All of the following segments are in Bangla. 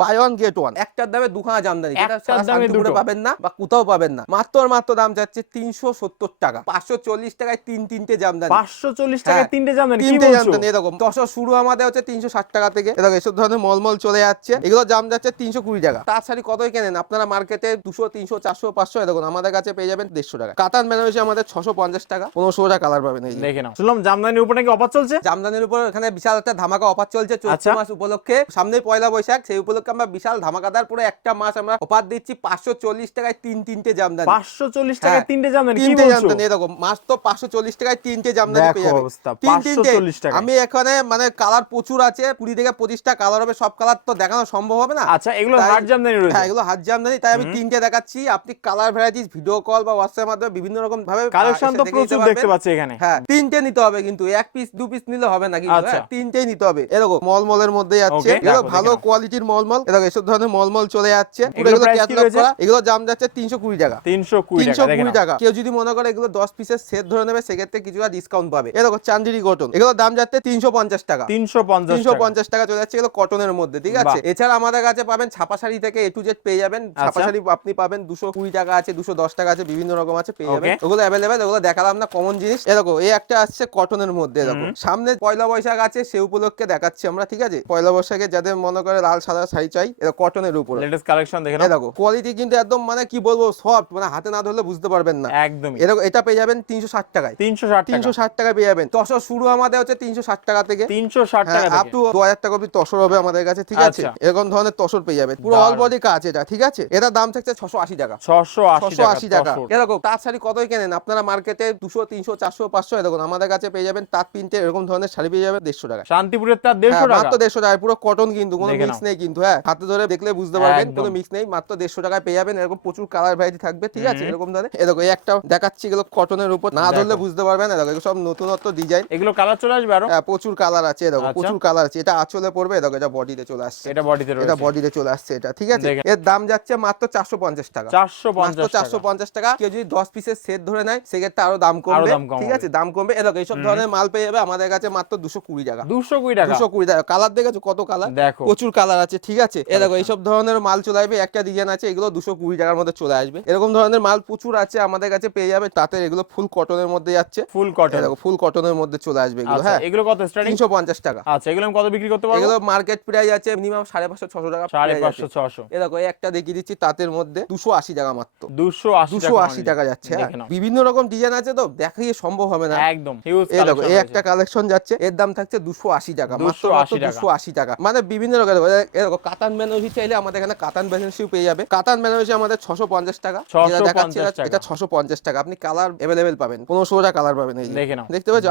বাই ওয়ান গেট ওয়ান একটার দামে দুখানা জামদানি। একটার দামে দুটো। পাবেন না বা কোথাও পাবেন না। মাত্র আর মাত্র দাম যাচ্ছে তিনশো সত্তর টাকা। পাঁচশো চল্লিশ টাকায় তিন তিনটে জামদানি। পাঁচশো চল্লিশ টাকায় হ্যাঁ, তিনটে জামদানি। তিনটে জামদানি এরকম দশটা শুরু আমাদের হচ্ছে তিনশো ষাট টাকা থেকে। এরকম এসব ধরনের মলমল চলে যাচ্ছে। এগুলো দাম যাচ্ছে তিনশো কুড়ি টাকা। তার শাড়ি কতই কেনেন? আপনারা মার্কেটে দুশো তিনশো চারশো পাঁচশো এরকম আমাদের কাছে পেয়ে যাবেন দেড়শো টাকা। কাতান বেনারসি আমাদের ছশো পঞ্চাশ টাকা। পনেরোশো টাকা কালার পাবেন এই দেখে নাও। শুনলাম জামদানির উপর নাকি অফার চলছে? জামদানির উপর এখানে বিশাল একটা ধামাকা অফার চলছে। চৈত্র আচ্ছা। মাস উপলক্ষে। সামনে পয়লা বৈশাখ সেই উপলক্ষে আমরা বিশাল ধামাকাদার পুরো একটা মাস আমরা অফার দিচ্ছি পাঁচশো চল্লিশ টাকায় তিন তিনটে জামদানি। পাঁচশো চল্লিশ টাকায় হ্যাঁ, তিনটে জামদানি তিনটে জামদানি এরকম মাস তো পাঁচশো চল্লিশ টাকায় তিনটে জামদানি দেখো পেয়ে যাবে। তিন তিনটে। আমি এখানে মানে কালার প্রচুর আছে কুড়ি থেকে পঁচিশটা কালার হবে সব কালার তো দেখানো সম্ভব হবে না। আচ্ছা এগুলো হাট জামদানি রয়েছে। হ্যাঁ এগুলো হাত জামদানি তাই আমি তিনটে দেখাচ্ছি। আপনি কালার ভ্যারাইটিস ভিডিও কল বা হোয়াটসঅ্যাপ মাধ্যমে বিভিন্ন রকম ভাবে কালেকশন তো প্রচুর দেখতে পাচ্ছি এখানে। হ্যাঁ তিনটে নিতে হবে কিন্তু এক পিস দু পিস নিলে হবে না কিন্তু আচ্ছা। হ্যাঁ, তিনটেই নিতে হবে। এরকম মলমলের মধ্যে যাচ্ছে। ভালো দেখে। কোয়ালিটির মলমল এরকম এসব ধরনের মলমল চলে যাচ্ছে। এগুলো এগুলো ক্যাটালগ করা। এগুলো দাম যাচ্ছে তিনশো কুড়ি টাকা। তিনশো কুড়ি তিনশো টাকা দেখে কুড়ি। টাকা। কেউ যদি মনে করে এগুলো দশ পিসের সেট ধরে নেবে সেক্ষেত্রে কিছুটা ডিসকাউন্ট পাবে। এরকম চান্দিরি কটন এগুলোর দাম যাচ্ছে তিনশো পঞ্চাশ টাকা। তিনশো পঞ্চাশ তিনশো টাকা। পঞ্চাশ টাকা চলে যাচ্ছে এগুলো কটনের মধ্যে ঠিক আছে? এছাড়া আমাদের কাছে পাবেন ছাপা শাড়ি থেকে এ টু জেড পেয়ে যাবেন। ছাপা আচ্ছা। শাড়ি আপনি পাবেন দুশো কুড়ি টাকা আছে দুশো দশ টাকা আছে বিভিন্ন রকম আছে পেয়ে যাবেন। ওগুলো অ্যাভেলেবেল ওগুলো দেখালাম না কমন জিনিস। এরকম এই একটা আসছে কটনের মধ্যে এরকম সামনে পয়লা বৈশাখ আছে সে উপলক্ষে দেখাচ্ছি আমরা ঠিক আছে? পয়লা বৈশাখে যাদের মনে করে লাল সাদা শাড়ি চাই এটা কটনের উপরে। লেটেস্ট কালেকশন দেখে নাও। এই দেখো কোয়ালিটি কিন্তু একদম মানে কি বলব সফট মানে হাতে না ধরলে বুঝতে পারবেন না। একদমই। এরকম এটা পেয়ে যাবেন তিনশো ষাট টাকায়। তিনশো ষাট তিনশো টাকা ষাট টাকায় পেয়ে যাবেন। তসর শুরু আমাদের হচ্ছে তিনশো ষাট টাকা থেকে। তিনশো ষাট টাকা আপ থেকে। টু দু হাজার টাকা অব্দি তসর হবে আমাদের কাছে ঠিক আছে? আচ্ছা। এরকম ধরনের তসর পেয়ে যাবে পুরো অল বডি কাজ এটা ঠিক আছে? এটার দাম থাকছে ছশো আশি টাকা। ছশো আশি ছশো আশি টাকা। তসর। এরকম তাঁত শাড়ি কতই কেনেন? আপনারা মার্কেটে দুশো তিনশো চারশো পাঁচশো এরকম আমাদের কাছে পেয়ে যাবেন তাঁত প্রিন্টে এরকম ধরনের শাড়ি পেয়ে যাবেন দেড়শো টাকা শান্তিপুরের তার দেড়শো হ্যাঁ, টাকা? মাত্র দেড়শো টাকা পুরো কটন কিন্তু কোনো মিক্স নেই কিন্তু হ্যাঁ হাতে ধরে দেখলে বুঝতে পারবেন কোনো মিক্স নেই মাত্র দেড়শো টাকায় পেয়ে যাবেন এরকম প্রচুর কালার ভ্যারাইটি থাকবে ঠিক আছে? এরকম ধরে এরকম একটা দেখাচ্ছি এগুলো কটনের উপর না ধরলে বুঝতে পারবেন এরকম এগুলো সব নতুনত্ব ডিজাইন এগুলো কালার চলে আসবে আরও? হ্যাঁ প্রচুর কালার আছে এরকম আচ্ছা। প্রচুর কালার আছে এটা আঁচলে পড়বে এরকম এটা বডিতে চলে আসছে। এটা বডিতে এটা বডিতে চলে আসছে এটা ঠিক আছে? এর দাম যাচ্ছে মাত্র চারশো পঞ্চাশ টাকা। চারশো পঞ্চাশ চারশো পঞ্চাশ টাকা। কেউ যদি দশ পিসের সেট ধরে নেয় সেক্ষেত্রে আরও দাম কমবে ঠিক আছে? দাম কমবে এরকম এইসব ধরনের মাল পেয়ে যাবে আমাদের কাছে মাত্র দুশো কুড়ি টাকা। দুশো কুড়ি টাকা। দুশো কুড়ি টাকা। কালার দেখেছ? কত কালার দেখো। প্রচুর কালার আছে ঠিক আছে এ দেখো এইসব ধরনের মাল চলে আসবে একটা ডিজাইন আছে এগুলো দুশো কুড়ি টাকার মধ্যে চলে আসবে। এরকম ধরনের মাল প্রচুর আছে আমাদের কাছে পেয়ে যাবে তাতে এগুলো ফুল কটনের মধ্যে যাচ্ছে। ফুল কটন দেখো ফুল কটনের মধ্যে চলে আসবে এগুলো আচ্ছা হ্যাঁ। এগুলো কত? স্টার্টিং তিনশো পঞ্চাশ টাকা। আচ্ছা এগুলো আমি কত বিক্রি করতে পারব? এগুলো মার্কেট প্রাইস আছে মিনিমাম সাড়ে পাঁচশো ছশো টাকা সাড়ে পাঁচশো ছশো। এ দেখো এই একটা দেখিয়ে দিচ্ছি তাঁতের মধ্যে দুশো আশি টাকা মাত্র। দুশো আশি দুশো আশি টাকা যাচ্ছে হ্যাঁ। বিভিন্ন রকম ডিজাইন আছে তো দেখিয়ে সম্ভব হবে না। একদম এই দেখো এই একটা কালেকশন যাচ্ছে এর দাম থাকছে দুশো আশি টাকা মাত্র 280 মাত্র টাকা। দুশো আশি টাকা। মানে বিভিন্ন রকমের এরকম কাতান বেনারসি চাইলে আমাদের এখানে কাতান বেনারসিও পেয়ে যাবে। কাতান বেনারসি আমাদের ছশো পঞ্চাশ টাকা। যেটা দেখাচ্ছি এটা- ছশো পঞ্চাশ টাকা। আপনি কালার অ্যাভেলেবেল পাবেন। পনেরো টা কালার পাবেন এই। দেখতে পাচ্ছ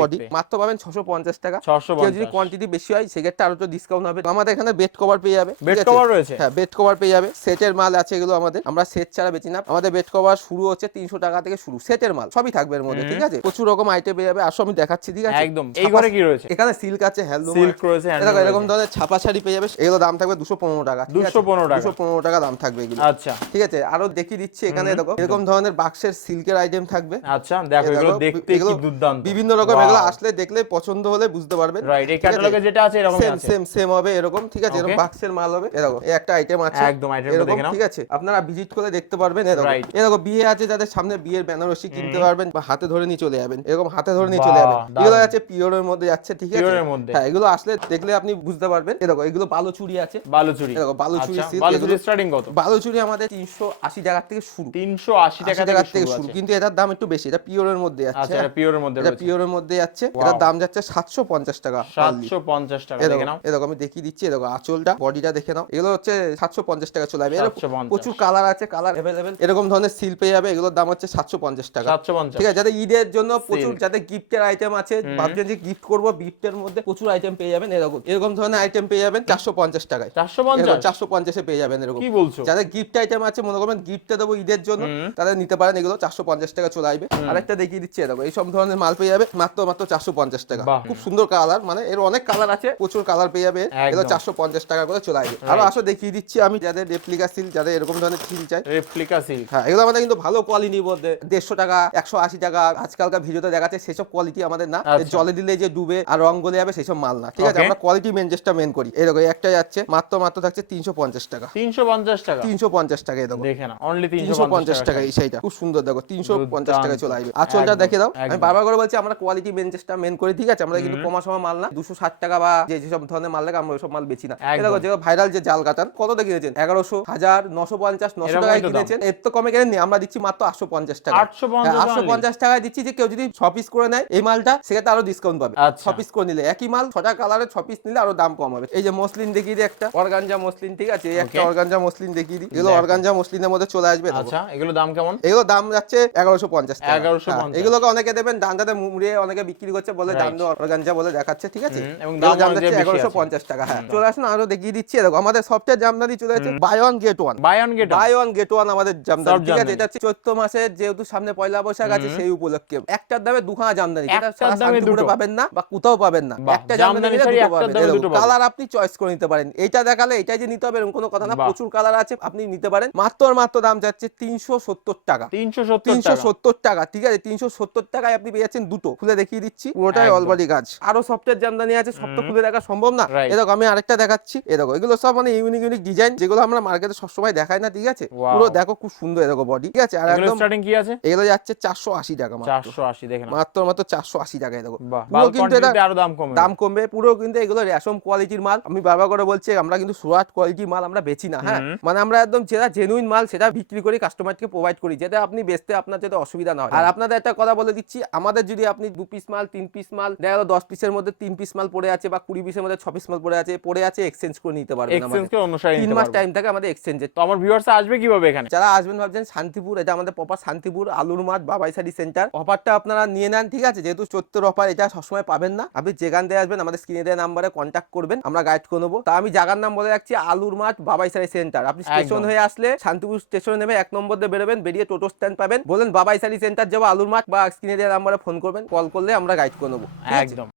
বডি মাত্র পাবেন ছশো পঞ্চাশ টাকা। ছশো কেউ যদি কোয়ান্টিটি বেশি হয় সেক্ষেত্রে আরও একটু ডিসকাউন্ট হবে। আমাদের এখানে বেড কভার পেয়ে যাবে। বেড কভার রয়েছে? হ্যাঁ বেড কভার পেয়ে যাবে। সেটের মাল আছে এগুলো আমাদের। আমরা সেট ছাড়া বেচি না। আমাদের বেড কভার শুরু হচ্ছে তিনশো টাকা থেকে শুরু। সেটের মাল। সবই থাকবে এর মধ্যে। ঠিক আছে? প্রচুর রকম আইটেম পেয়ে যাবে। আসো আমি দেখাচ্ছি ঠিক আছে? একদম। এই ঘরে কি রয়েছে? এখানে সিল্ক আছে হ্যান্ডলুম সিল্ক রয়েছে এরকম এরকম ধরনের ছাপা শাড়ি পেয়ে যাবে। এগুলো দাম থাকবে দুশো পনেরো টাকা আছে? 215 টাকা। 215 টাকা দাম থাকবে এগুলো। আচ্ছা। ঠিক আছে? আরও দেখিয়ে দিচ্ছি এখানে দেখো এরকম ধরনের বাক্সের সিল্কের আইটেম থাকবে। আচ্ছা দেখো এগুলো দেখতে কি দুর্দান্ত। বিভিন্ন রকম এগুলো আসলে দেখলে পছন্দ হলে বুঝতে পারবেন। রাইট এই ক্যাটালগে যেটা আছে এরকম সেম সেম সেম হবে এরকম ঠিক আছে? এরকম বাক্সের মাল হবে। এরকম এই একটা আইটেম আছে। একদম এরকম দেখে নাও। ঠিক আছে? আপনারা ভিজিট করে দেখতে পারবেন এরকম এরকম বিয়ে আছে যাদের সামনে বিয়ের বেনারসি কিনতে পারবেন বা হাতে ধরে নিয়ে চলে যাবেন। এরকম হাতে ধরে নিয়ে চলে যাবেন। এগুলো। আছে পিওরের মধ্যে যাচ্ছে ঠিক আছে। হ্যাঁ এগুলো আসলে দেখলে আপনি বুঝতে পারবেন। এরকম এগুলো বালু চুড়ি আছে। বালুচুরি। এরকম বালুচুরি আচ্ছা বালুচুরি স্টার্টিং কত? বালু চুড়ি আমাদের তিনশো আশি টাকার থেকে শুরু। তিনশো আশি আশি টাকা টাকার থেকে শুরু কিন্তু এটার দাম একটু বেশি এটা পিওরের মধ্যে যাচ্ছে। আচ্ছা এটা পিওরের মধ্যে এটা পিওরের মধ্যে যাচ্ছে এটার দাম যাচ্ছে সাতশো পঞ্চাশ টাকা only। সাতশো পঞ্চাশ টাকা দেখে নাও। এরকম আমি দেখিয়ে দিচ্ছি এরকম আঁচলটা বডিটা দেখে নাও। এগুলো হচ্ছে সাতশো পঞ্চাশ টাকা চলে যাবে প্রচুর কালার আছে কালার অ্যাভেলেবেল এরকম ধরনের সিল পেয়ে যাবে এগুলোর দাম হচ্ছে সাতশো পঞ্চাশ টাকা। সাতশো পঞ্চাশ। ঠিক আছে যাতে ঈদের জন্য প্রচুর যাতে গিফটের আইটেম আছে ভাবছেন যে গিফট করব গিফটের মধ্যে প্রচুর আইটেম পেয়ে যাবেন এরকম এরকম ধরনের আইটেম পেয়ে যাবেন চারশো পঞ্চাশ টাকায়। চারশো পঞ্চাশ? চারশো পঞ্চাশে পেয়ে যাবেন এরকম। কি বলছো? যাদের গিফট আইটেম আছে মনে করবেন গিফটে দেবো ঈদের জন্য নিতে পারেন এগুলো চারশো পঞ্চাশ টাকা চলে আসবে। আরেকটা দেখিয়ে দিচ্ছি দেখো এই সব ধরনের মাল পেয়ে যাবে মাত্র মাত্র চারশো পঞ্চাশ টাকা। খুব সুন্দর কালার মানে এর অনেক কালার আছে প্রচুর কালার পেয়ে যাবে। এগুলো চারশো পঞ্চাশ টাকা করে চলে আসবে। আরও আসো দেখিয়ে দিচ্ছি আমি যাদের রেপ্লিকা সিল যাদের এরকম ধরনের সিল চাই। রেপ্লিকা সিল্ক হ্যাঁ এগুলো আমাদের কিন্তু ভালো কোয়ালিটির মধ্যে। দেড়শো টাকা একশো আশি টাকা আজকালকার ভিডিওতে দেখাচ্ছে সেসব কোয়ালিটি আমাদের না। আচ্ছা। জলে দিলে যে ডুবে আর রং গলে যাবে সেসব মাল না। ঠিক আছে আমরা কোয়ালিটি মেন চেষ্টা মেন করি এরকম এই একটা যাচ্ছে থাকছে মাত্র মাত্র থাকছে তিনশো পঞ্চাশ টাকা। তিনশো পঞ্চাশ টাকা? তিনশো পঞ্চাশ টাকা এই দেখো। দেখে না অনলি তিনশো পঞ্চাশ টাকা এই শাড়িটা খুব সুন্দর দেখো তিনশো পঞ্চাশ টাকায় চলে আসবে। আঁচলটা দেখে দাও। আমি। বারবার করে বলছি আমরা কোয়ালিটি মেন চেষ্টা মেন করে ঠিক আছে? আমরা কিন্তু কমা সময় মাল না দুশো ষাট টাকা বা যে যেসব ধরনের মাল লাগে আমরা ওইসব মাল বেচি না। দেখো যে ভাইরাল যে জাল কাতান কত কিনেছেন? এগারোশো হাজার নশো পঞ্চাশ নশো টাকায় কিনেছেন? এর তো কমে কেনেননি আমরা দিচ্ছি মাত্র আটশো পঞ্চাশ টাকা 850 আটশো পঞ্চাশ টাকায় দিচ্ছি যে কেউ যদি ছ পিস করে নেয় এই মালটা সেক্ষেত্রে আরও ডিসকাউন্ট পাবে। আচ্ছা। ছ পিস করে নিলে একই মাল ছটা কালারে ছ পিস নিলে আরও দাম কম হবে। এই যে মসলিন দেখিয়ে একটা। অর্গানজা মসলিন ঠিক আছে? এই একটা অর্গানজা মসলিন দেখিয়ে দিই। এগুলো অর্গানজা মসলিনের মধ্যে চলে আসবে আচ্ছা এগুলো দাম কেমন? এগুলো দাম যাচ্ছে এগারোশো পঞ্চাশ 1150 এগুলোকে অনেকে দেবেন ডান্ডাতে মুড়িয়ে অনেকে বিক্রি করছে বলে. দাম অর্গানজা বলে দেখাচ্ছে ঠিক আছে? এবং দাম যাচ্ছে এগারোশো পঞ্চাশ টাকা হ্যাঁ। চলে আসুন আরও দেখিয়ে দিচ্ছি। দেখো আমাদের সফটওয়্যার জামদানি চলে buy one get one buy on get buy one get one আমাদের জামদানি ঠিক আছে? এটা হচ্ছে চৈত্র মাসে যেহেতু সামনে পয়লা বৈশাখ আছে সেই উপলক্ষে। একটার দামে দুখানা জামদানি একটার দামে দুটো। পাবেন না বা কোথাও পাবেন না। একটা জামদানি। কালার আপনি চয়েস করে নিতে পারেন। এইটা দেখালে এটাই যে নিতে হবে এরকম কোনো কথা না। প্রচুর কালার আছে আপনি নিতে পারেন। মাত্র আর মাত্র দাম যাচ্ছে তিনশো সত্তর টাকা। তিনশো সত্তর টাকা। টাকা ঠিক আছে? তিনশো সত্তর টাকায় আপনি পেয়ে যাচ্ছেন দুটো। খুলে দেখিয়ে দিচ্ছি পুরোটাই। অলবাড়ি কাজ আরও সফটওয়্যার জামদানি আছে সব তো খুলে দেখা সম্ভব না। Right. এ দেখো আমি আরেকটা দেখাচ্ছি। এ দেখো এগুলো সব মানে ইউনিক ইউনিক ডিজাইন যেগুলো আমরা মার্কেটে সবসময় দেখাই না ঠিক আছে? পুরো দেখো খুব সুন্দর এ দেখো বডি ঠিক আছে? আর একদম স্টার্টিং কি আছে? এগুলো যাচ্ছে চারশো আশি টাকা মাত্র। চারশো আশি দেখে না মাত্র মাত্র চারশো আশি টাকায় দেখো। পুরো কিন্তু এটা আরও দাম কমে দাম কমবে। পুরো কিন্তু এগুলো রেশম কোয়ালিটির মাল। আমি বারবার করে বলছি আমরা কিন্তু সুরাট কোয়ালিটির মাল আমরা বেচি না হ্যাঁ? মানে আমরা একদম যেটা জেনুইন মাল সেটা বিক্রি করি কাস্টমারকে প্রোভাইড করি যাতে আপনি বেচতে আপনার যাতে অসুবিধা না হয়। আর আপনাদের একটা কথা বলে দিচ্ছি আমাদের যদি আপনি দু পিস মাল তিন পিস মাল দেখা গেলো দশ পিসের মধ্যে তিন পিস মাল পড়ে আছে বা কুড়ি পিসের মধ্যে ছ পিস মাল পড়ে আছে পড়ে আছে এক্সচেঞ্জ করে নিতে পারবেন এক্সচেঞ্জ তিন মাস টাইম থাকে আমাদের এক্সচেঞ্জের তো আমার ভিউয়ার্স আসবে কীভাবে এখানে? যারা আসবেন ভাবছেন শান্তিপুর এটা আমাদের প্রপার শান্তিপুর আলুর মাঠ বাবাই শাড়ি সেন্টার অফারটা আপনারা নিয়ে নেন ঠিক আছে? যেহেতু চৈত্রের অফার এটা সবসময় পাবেন না। আপনি যেখান দিয়ে আসবেন আমাদের স্ক্রিনে দেওয়া নাম্বারে কন্ট্যাক্ট করবেন আমরা গাইড করে নেব। তা আমি জায়গার নাম বলে রাখছি আলুর মাঠ বাবাই শাড়ি সেন্টার আপনি স্টেশন হয়ে আসলে শান্তিপুর স্টেশনে নেমে এক নম্বর দিয়ে বেরোবেন বেরিয়ে টোটো স্ট্যান্ড পাবেন। বলেন বাবাই শাড়ি সেন্টার যাব আলুর মাঠ বা স্ক্রিনে দেওয়া নাম্বারে ফোন করবেন কল করলে আমরা গাইড করে নেব। একদম।